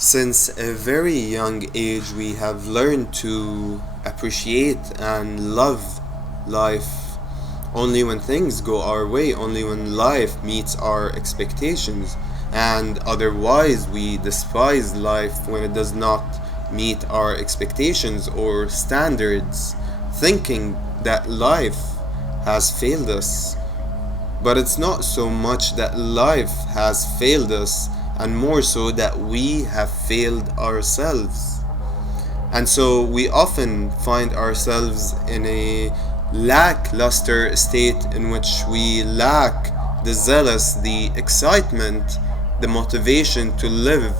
Since a very young age, we have learned to appreciate and love life only when things go our way, only when life meets our expectations, and otherwise we despise life when it does not meet our expectations or standards, thinking that life has failed us. But it's not so much that life has failed us, and more so that we have failed ourselves. And so we often find ourselves in a lackluster state in which we lack the zealous, the excitement, the motivation to live,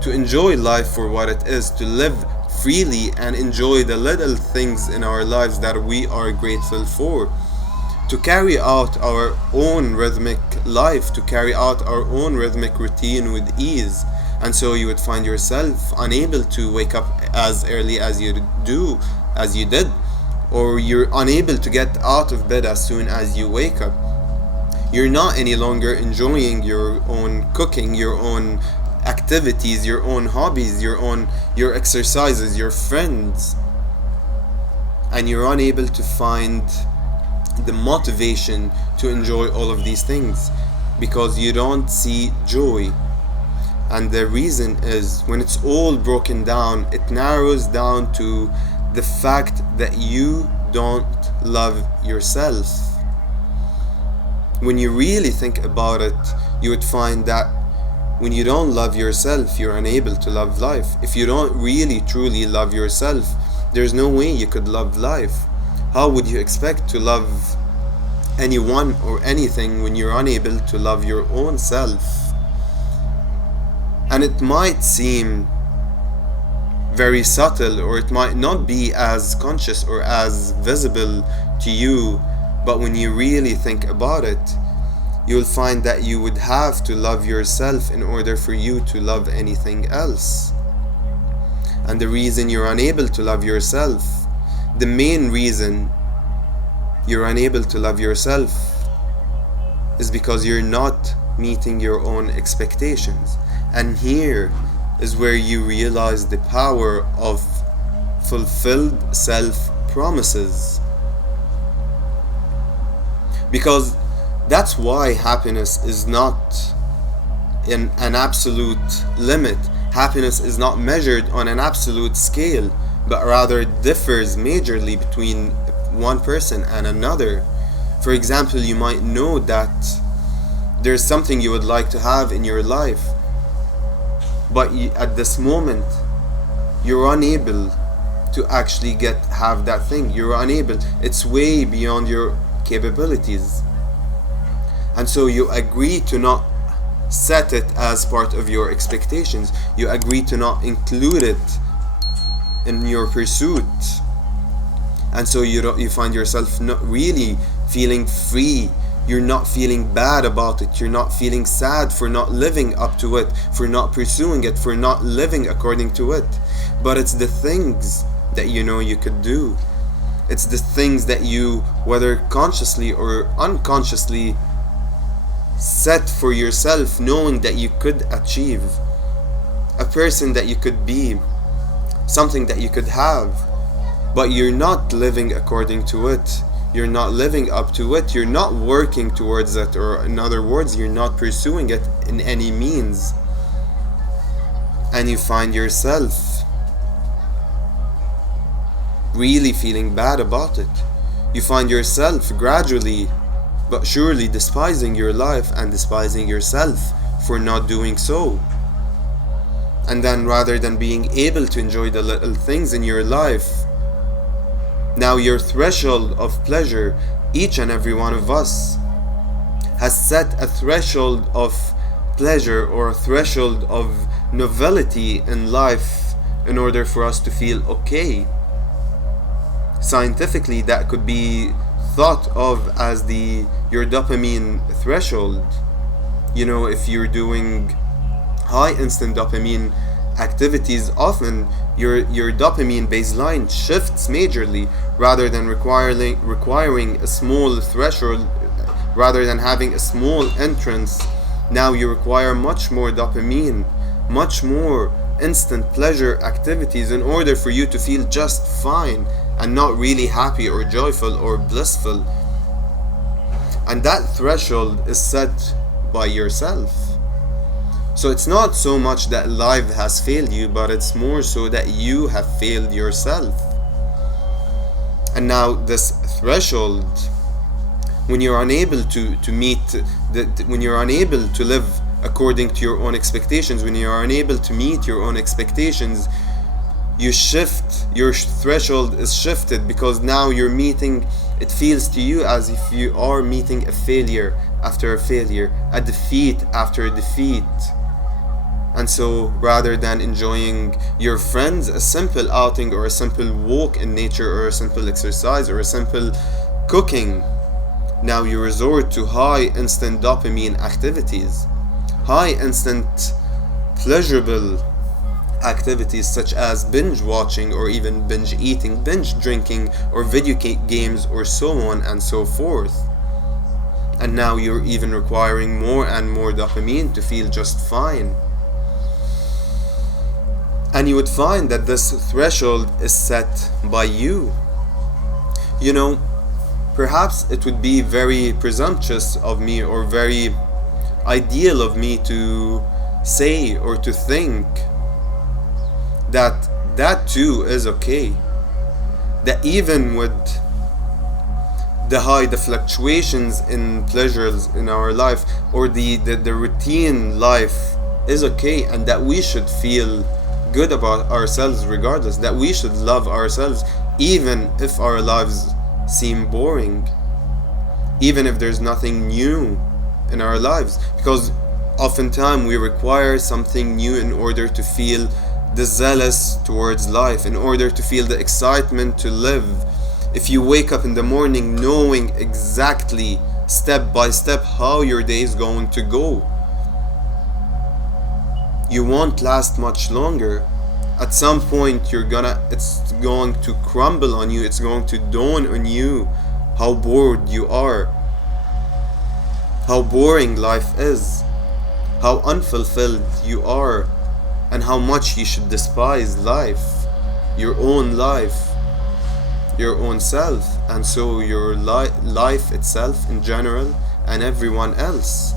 to enjoy life for what it is, to live freely and enjoy the little things in our lives that we are grateful for, to carry out our own rhythmic life, to carry out our own rhythmic routine with ease. And so you would find yourself unable to wake up as early as you did, or you're unable to get out of bed as soon as you wake up. You're not any longer enjoying your own cooking, your own activities, your own hobbies, your exercises, your friends, and you're unable to find the motivation to enjoy all of these things because you don't see joy. And the reason is, when it's all broken down, it narrows down to the fact that you don't love yourself. When you really think about it, you would find that when you don't love yourself, you're unable to love life. If you don't really truly love yourself, there's no way you could love life. How would you expect to love anyone or anything when you're unable to love your own self? And it might seem very subtle, or it might not be as conscious or as visible to you, but when you really think about it, you'll find that you would have to love yourself in order for you to love anything else. And the reason you're unable to love yourself, the main reason you're unable to love yourself, is because you're not meeting your own expectations. And here is where you realize the power of fulfilled self-promises. Because that's why happiness is not in an absolute limit. Happiness is not measured on an absolute scale, but rather differs majorly between one person and another. For example, you might know that there's something you would like to have in your life, but at this moment you're unable to actually have that thing. You're unable. It's way beyond your capabilities. And so you agree to not set it as part of your expectations. You agree to not include it in your pursuit. And so you find yourself not really feeling free. You're not feeling bad about it. You're not feeling sad for not living up to it, for not pursuing it, for not living according to it. But it's the things that you know you could do. It's the things that you, whether consciously or unconsciously, set for yourself, knowing that you could achieve. A person that you could be, something that you could have, but you're not living according to it. You're not living up to it. You're not working towards it, or in other words, you're not pursuing it in any means. And you find yourself really feeling bad about it. You find yourself gradually but surely despising your life and despising yourself for not doing so. And then, rather than being able to enjoy the little things in your life, now your threshold of pleasure, each and every one of us has set a threshold of pleasure or a threshold of novelty in life in order for us to feel okay. Scientifically, that could be thought of as your dopamine threshold. You know, if you're doing high instant dopamine activities, often your dopamine baseline shifts majorly. Rather than requiring a small threshold, rather than having a small entrance, now you require much more dopamine, much more instant pleasure activities in order for you to feel just fine and not really happy or joyful or blissful. And that threshold is set by yourself. So it's not so much that life has failed you, but it's more so that you have failed yourself. And now this threshold, when you're unable to meet, when you're unable to live according to your own expectations, when you're unable to meet your own expectations, you shift, your threshold is shifted, because now you're meeting, it feels to you as if you are meeting a failure after a failure, a defeat after a defeat. And so rather than enjoying your friends a simple outing or a simple walk in nature or a simple exercise or a simple cooking, now you resort to high instant dopamine activities, high instant pleasurable activities such as binge watching or even binge eating, binge drinking, or video games, or so on and so forth. And now you're even requiring more and more dopamine to feel just fine. And you would find that this threshold is set by you. You know, perhaps it would be very presumptuous of me or very ideal of me to say or to think that that too is okay. That even with the fluctuations in pleasures in our life, or the routine life is okay, and that we should feel good about ourselves regardless, that we should love ourselves even if our lives seem boring, even if there's nothing new in our lives, because oftentimes we require something new in order to feel the zealous towards life, in order to feel the excitement to live. If you wake up in the morning knowing exactly step by step how your day is going to go, you won't last much longer. At some point it's going to crumble on you, it's going to dawn on you how bored you are, how boring life is, how unfulfilled you are, and how much you should despise life, your own life, your own self, and so your life itself in general, and everyone else.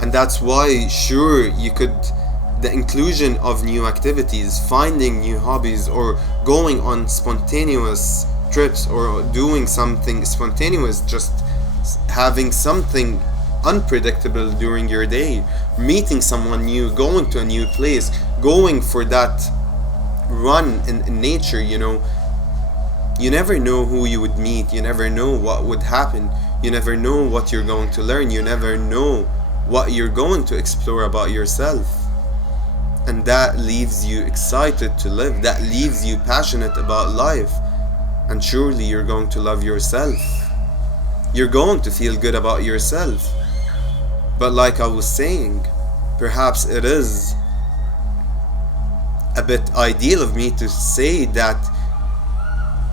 And that's why, sure, the inclusion of new activities, finding new hobbies, or going on spontaneous trips, or doing something spontaneous, just having something unpredictable during your day, meeting someone new, going to a new place, going for that run in nature. You know, you never know who you would meet, you never know what would happen, you never know what you're going to learn, you never know what you're going to explore about yourself. And that leaves you excited to live, that leaves you passionate about life. And surely you're going to love yourself, you're going to feel good about yourself. But like I was saying, perhaps it is a bit ideal of me to say that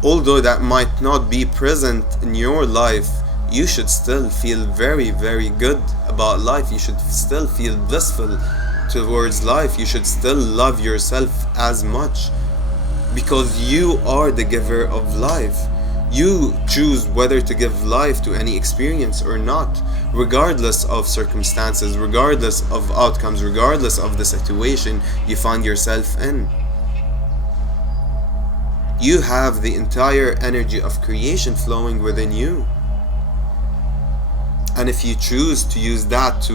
although that might not be present in your life, you should still feel very, very good about life. You should still feel blissful towards life. You should still love yourself as much, because you are the giver of life. You choose whether to give life to any experience or not, regardless of circumstances, regardless of outcomes, regardless of the situation you find yourself in. You have the entire energy of creation flowing within you. And if you choose to use that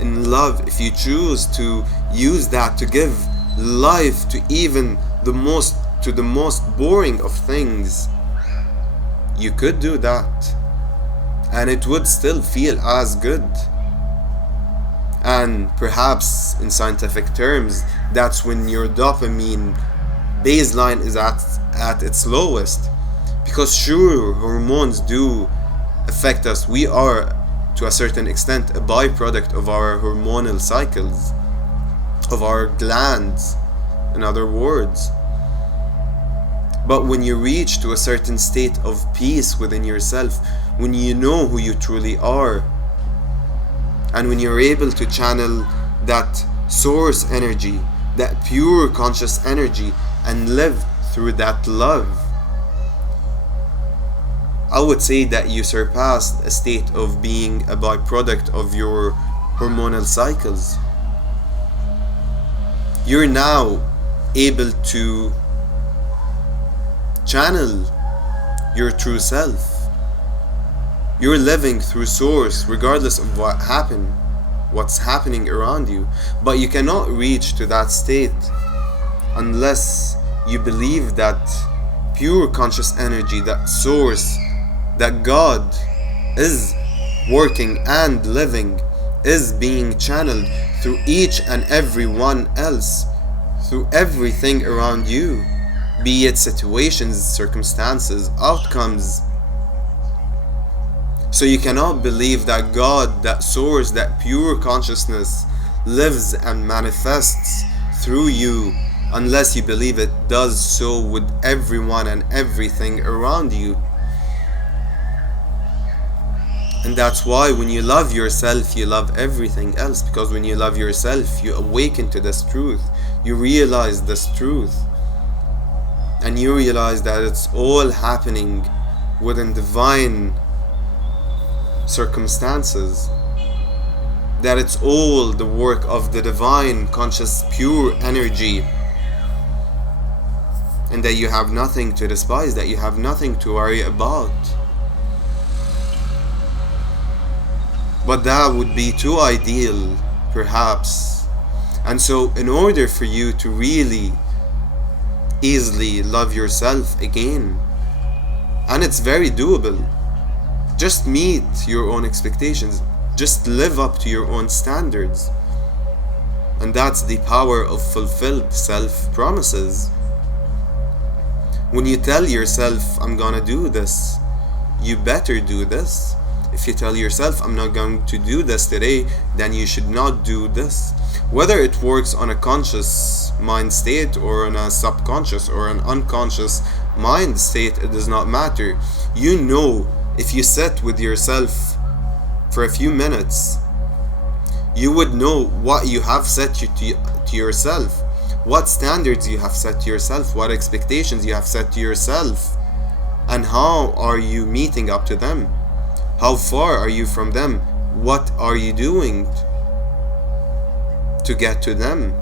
in love, if you choose to use that to give life to even the most boring of things, you could do that, and it would still feel as good. And perhaps in scientific terms, that's when your dopamine baseline is at its lowest, because sure, hormones do affect us. We are, to a certain extent, a byproduct of our hormonal cycles, of our glands, in other words. But when you reach to a certain state of peace within yourself, when you know who you truly are, and when you're able to channel that source energy, that pure conscious energy, and live through that love, I would say that you surpassed a state of being a byproduct of your hormonal cycles. You're now able to channel your true self. You're living through source regardless of what's happening around you. But you cannot reach to that state unless you believe that pure conscious energy, that source, that God is working and living, is being channeled through each and every one else, through everything around you, be it situations, circumstances, outcomes. So you cannot believe that God, that source, that pure consciousness lives and manifests through you unless you believe it does so with everyone and everything around you. And that's why when you love yourself, you love everything else. Because when you love yourself, you awaken to this truth. You realize this truth. And you realize that it's all happening within divine circumstances. That it's all the work of the divine, conscious, pure energy. And that you have nothing to despise, that you have nothing to worry about. But that would be too ideal, perhaps. And so, in order for you to really easily love yourself again, and it's very doable, just meet your own expectations, just live up to your own standards. And that's the power of fulfilled self-promises. When you tell yourself, I'm gonna do this, you better do this. If you tell yourself, I'm not going to do this today, then you should not do this. Whether it works on a conscious mind state or on a subconscious or an unconscious mind state, it does not matter. You know, if you sit with yourself for a few minutes, you would know what you have set to yourself, what standards you have set to yourself, what expectations you have set to yourself, and how are you meeting up to them. How far are you from them? What are you doing to get to them?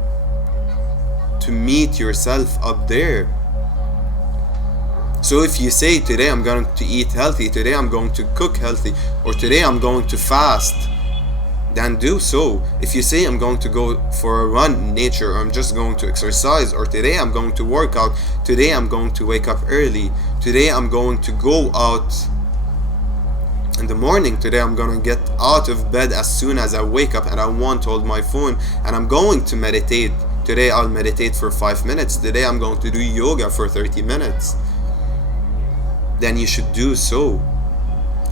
To meet yourself up there. So if you say, today I'm going to eat healthy, today I'm going to cook healthy, or today I'm going to fast, then do so. If you say, I'm going to go for a run in nature, or I'm just going to exercise, or today I'm going to work out, today I'm going to wake up early, today I'm going to go out in the morning, today I'm gonna get out of bed as soon as I wake up and I won't hold my phone, and I'm going to meditate. Today I'll meditate for 5 minutes. Today I'm going to do yoga for 30 minutes. Then you should do so.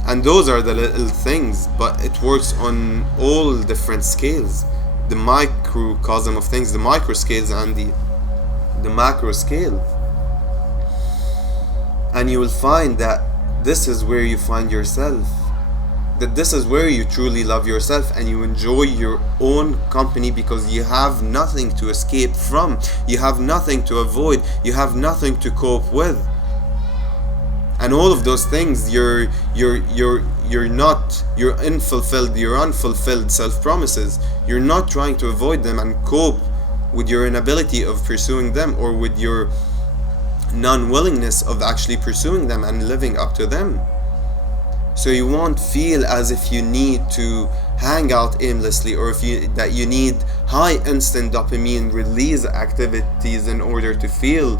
And those are the little things, but it works on all different scales. The microcosm of things, the micro scales and the macro scale. And you will find that this is where you find yourself, that this is where you truly love yourself and you enjoy your own company, because you have nothing to escape from, you have nothing to avoid, you have nothing to cope with. And all of those things, your unfulfilled self-promises, you're not trying to avoid them and cope with your inability of pursuing them, or with your non-willingness of actually pursuing them and living up to them. So you won't feel as if you need to hang out aimlessly, or that you need high instant dopamine release activities in order to feel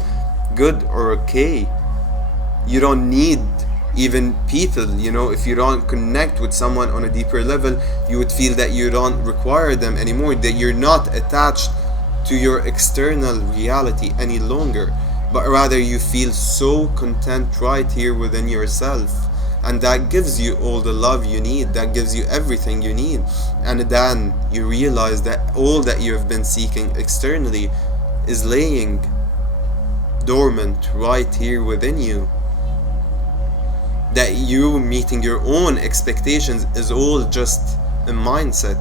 good or okay. You don't need even people, if you don't connect with someone on a deeper level, you would feel that you don't require them anymore, that you're not attached to your external reality any longer, but rather you feel so content right here within yourself. And that gives you all the love you need, that gives you everything you need. And then you realize that all that you have been seeking externally is laying dormant right here within you. That you meeting your own expectations is all just a mindset.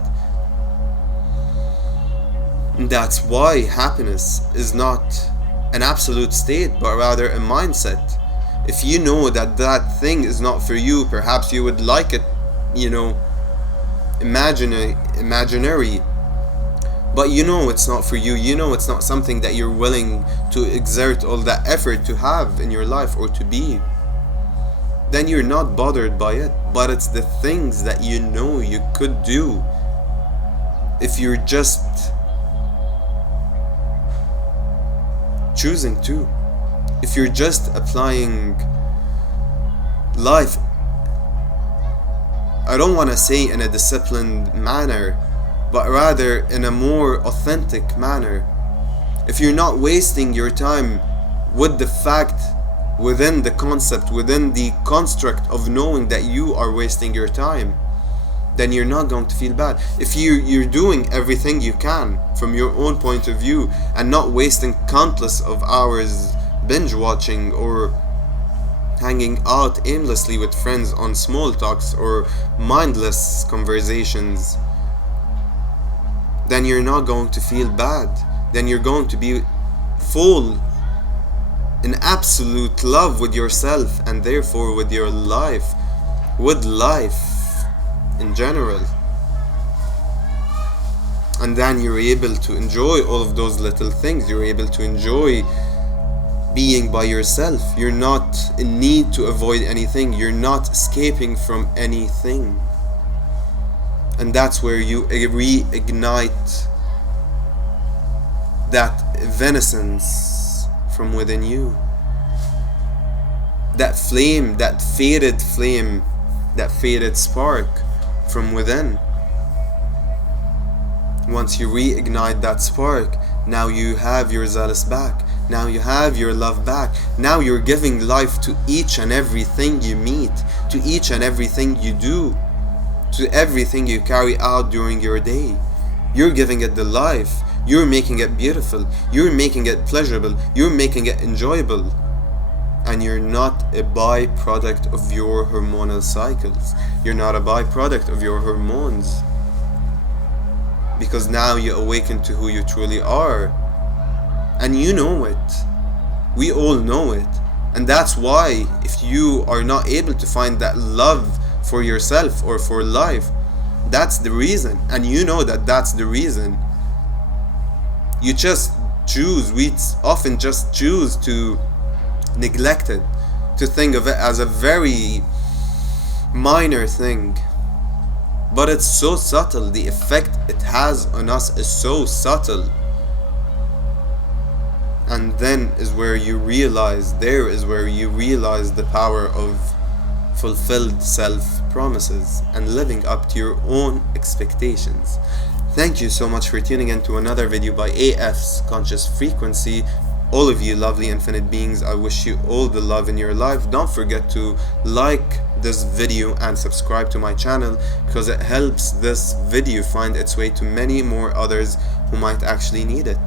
And that's why happiness is not an absolute state, but rather a mindset. If you know that that thing is not for you, perhaps you would like it, imaginary, but you know it's not for you, you know it's not something that you're willing to exert all that effort to have in your life or to be, then you're not bothered by it. But it's the things that you know you could do if you're just choosing to, if you're just applying life, I don't want to say in a disciplined manner, but rather in a more authentic manner. If you're not wasting your time with the fact, within the concept, within the construct of knowing that you are wasting your time, then you're not going to feel bad. If you're doing everything you can from your own point of view and not wasting countless of hours binge watching or hanging out aimlessly with friends on small talks or mindless conversations, then you're not going to feel bad. Then you're going to be full in absolute love with yourself and therefore with your life, with life in general. And then you're able to enjoy all of those little things. You're able to enjoy being by yourself. You're not in need to avoid anything. You're not escaping from anything. And that's where you reignite that evanescence from within you. That flame, that faded flame, that faded spark from within. Once you reignite that spark, now you have your zealous back. Now you have your love back. Now you're giving life to each and everything you meet, to each and everything you do, to everything you carry out during your day. You're giving it the life. You're making it beautiful. You're making it pleasurable. You're making it enjoyable. And you're not a byproduct of your hormonal cycles. You're not a byproduct of your hormones. Because now you awaken to who you truly are. And you know it. We all know it. And that's why if you are not able to find that love for yourself or for life, that's the reason. And you know that that's the reason. You just choose, we often just choose to neglect it, to think of it as a very minor thing. But it's so subtle. The effect it has on us is so subtle. And then is where you realize, there is where you realize the power of fulfilled self-promises and living up to your own expectations. Thank you so much for tuning in to another video by AF's Conscious Frequency. All of you lovely infinite beings, I wish you all the love in your life. Don't forget to like this video and subscribe to my channel, because it helps this video find its way to many more others who might actually need it.